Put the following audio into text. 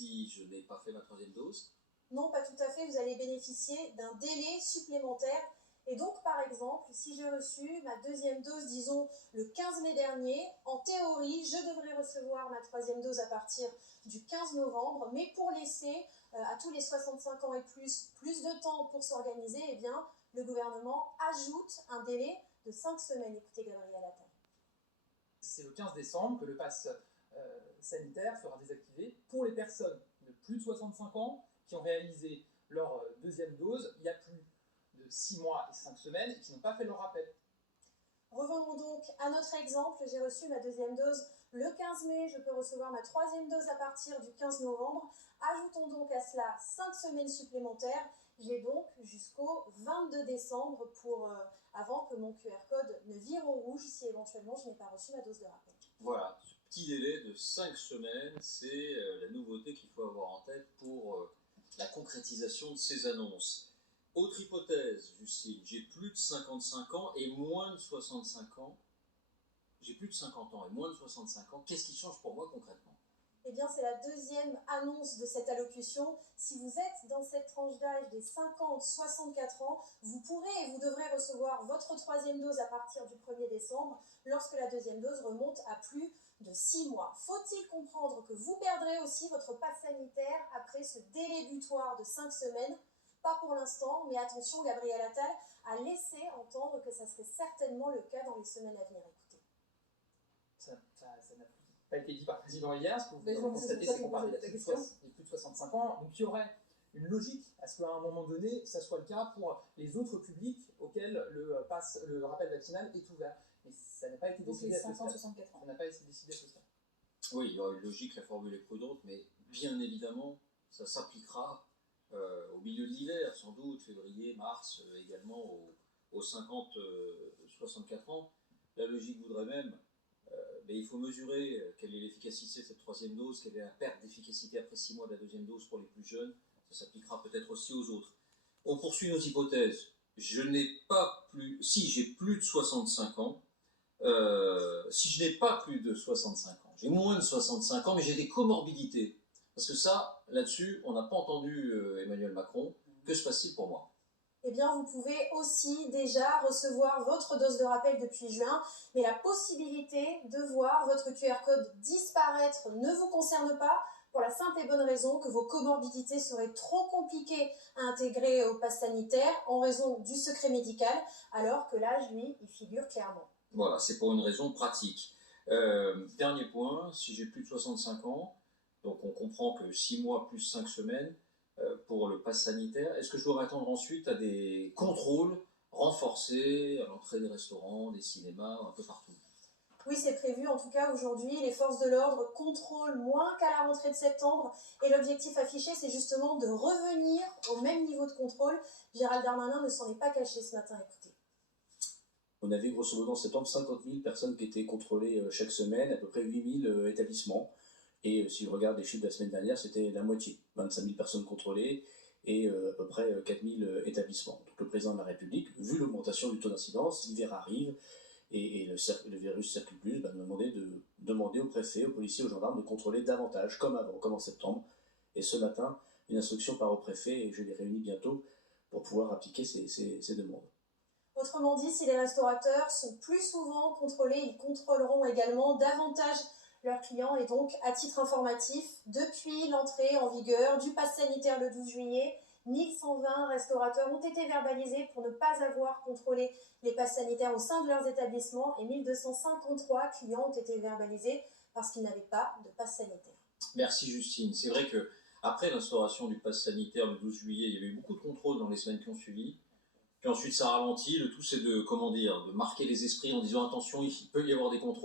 si je n'ai pas fait ma troisième dose? Non, pas tout à fait. Vous allez bénéficier d'un délai supplémentaire. Et donc, par exemple, si j'ai reçu ma deuxième dose, disons, le 15 mai dernier, en théorie, je devrais recevoir ma troisième dose à partir du 15 novembre. Mais pour laisser à tous les 65 ans et plus de temps pour s'organiser, eh bien, le gouvernement ajoute un délai de 5 semaines. Écoutez, Gabriel Attal. C'est le 15 décembre que le pass sanitaire sera désactivé pour les personnes de plus de 65 ans qui ont réalisé leur deuxième dose il y a plus de 6 mois et 5 semaines et qui n'ont pas fait leur rappel. Revenons donc à notre exemple. J'ai reçu ma deuxième dose le 15 mai, je peux recevoir ma troisième dose à partir du 15 novembre. Ajoutons donc à cela 5 semaines supplémentaires. J'ai donc jusqu'au 22 décembre avant que mon QR code ne vire au rouge si éventuellement je n'ai pas reçu ma dose de rappel. Voilà, ce petit délai de 5 semaines, c'est la nouveauté qu'il faut avoir en tête pour la concrétisation de ces annonces. Autre hypothèse, Justine, j'ai plus de 55 ans et moins de 65 ans. J'ai plus de 50 ans et moins de 65 ans. Qu'est-ce qui change pour moi concrètement? Eh bien, c'est la deuxième annonce de cette allocution. Si vous êtes dans cette tranche d'âge des 50-64 ans, vous pourrez et vous devrez recevoir votre troisième dose à partir du 1er décembre, lorsque la deuxième dose remonte à plus de 6 mois. Faut-il comprendre que vous perdrez aussi votre passe sanitaire après ce délai butoir de 5 semaines? Pas pour l'instant, mais attention, Gabriel Attal a laissé entendre que ça serait certainement le cas dans les semaines à venir. Écoutez. Ça n'a pas été dit par le président hier, ce que vous pouvez constater, c'est qu'on parle des plus de 65 ans. Donc il y aurait une logique à ce qu'à un moment donné, ça soit le cas pour les autres publics auxquels le rappel vaccinal est ouvert. Mais ça n'a pas été décidé à ce stade. Ça n'a pas été décidé à ce stade. Oui, il y aura une logique, la formule est prudente, mais bien évidemment, ça s'appliquera au milieu de l'hiver, sans doute, février, mars, également aux 50-64 ans. La logique voudrait même, mais il faut mesurer quelle est l'efficacité de cette troisième dose, quelle est la perte d'efficacité après 6 mois de la deuxième dose pour les plus jeunes. Ça s'appliquera peut-être aussi aux autres. On poursuit nos hypothèses. Si j'ai plus de 65 ans, si je n'ai pas plus de 65 ans, j'ai moins de 65 ans, mais j'ai des comorbidités. Parce que ça, là-dessus, on n'a pas entendu Emmanuel Macron. Que se passe-t-il pour moi? Eh bien, vous pouvez aussi déjà recevoir votre dose de rappel depuis juin, mais la possibilité de voir votre QR code disparaître ne vous concerne pas, pour la simple et bonne raison que vos comorbidités seraient trop compliquées à intégrer au pass sanitaire en raison du secret médical, alors que l'âge, lui, il figure clairement. Voilà, c'est pour une raison pratique. Dernier point, si j'ai plus de 65 ans, donc on comprend que 6 mois plus 5 semaines pour le pass sanitaire, est-ce que je dois attendre ensuite à des contrôles renforcés à l'entrée des restaurants, des cinémas, un peu partout? Oui, c'est prévu. En tout cas, aujourd'hui, les forces de l'ordre contrôlent moins qu'à la rentrée de septembre. Et l'objectif affiché, c'est justement de revenir au même niveau de contrôle. Gérald Darmanin ne s'en est pas caché ce matin. Écoutez. On avait grosso modo en septembre 50 000 personnes qui étaient contrôlées chaque semaine, à peu près 8 000 établissements. Et si je regarde les chiffres de la semaine dernière, c'était la moitié, 25 000 personnes contrôlées et à peu près 4 000 établissements. Donc le président de la République, vu l'augmentation du taux d'incidence, l'hiver arrive et le virus circule plus, m'a demandé de demander aux préfets, aux policiers, aux gendarmes de contrôler davantage, comme avant, comme en septembre. Et ce matin, une instruction part au préfet et je les réunis bientôt pour pouvoir appliquer ces demandes. Autrement dit, si les restaurateurs sont plus souvent contrôlés, ils contrôleront également davantage leurs clients. Et donc, à titre informatif, depuis l'entrée en vigueur du pass sanitaire le 12 juillet, 1120 restaurateurs ont été verbalisés pour ne pas avoir contrôlé les passes sanitaires au sein de leurs établissements et 1253 clients ont été verbalisés parce qu'ils n'avaient pas de pass sanitaire. Merci Justine. C'est vrai que après l'instauration du pass sanitaire le 12 juillet, il y avait eu beaucoup de contrôles dans les semaines qui ont suivi. Puis ensuite ça ralentit. Le tout c'est de marquer les esprits en disant attention, il peut y avoir des contrôles.